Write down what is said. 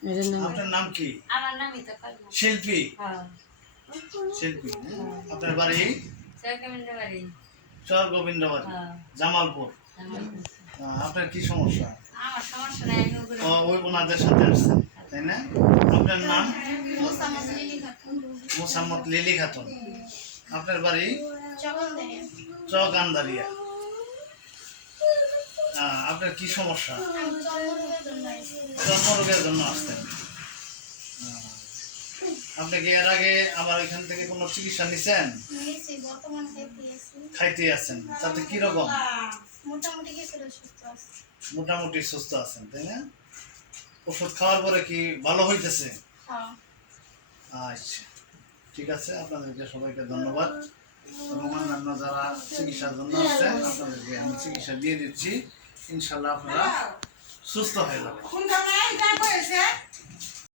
আপনার নাম কি? আমার নামই তো কল্যাণ। শিল্পী। হ্যাঁ। শিল্পী, আপনার বাড়ি? চরগোবিন্দবাড়ি। চরগোবিন্দবাড়ি, হ্যাঁ। জামালপুর। আপনার কি সমস্যা? আমার সমস্যা নাই, আমি ওগুলো ওই ওনাদের সাথে আসছেন, তাই না? আপনার নাম? মোসাম্মদ লিলি খাতুন। আপনার বাড়ি? চকান্দারিয়া। আপনার কি সমস্যা? জন্মরোগের জন্য আসতেন। আপনি কি এর আগে আমার এখান থেকে কোনো চিকিৎসা নিছেন? খাইতে আছেন, তাতে কি রকম? মোটামুটি সুস্থ আছেন, তাই না? ওষুধ খাওয়ার পরে কি ভালো হইতেছে? আচ্ছা, ঠিক আছে। আপনাদেরকে সবাইকে ধন্যবাদ এবং অন্যান্য যারা চিকিৎসার জন্য আসছেন আপনাদেরকে আমি চিকিৎসা দিয়ে দিচ্ছি। ইনশাল্লাহ আপনারা সুস্থ হয়ে যাবেন।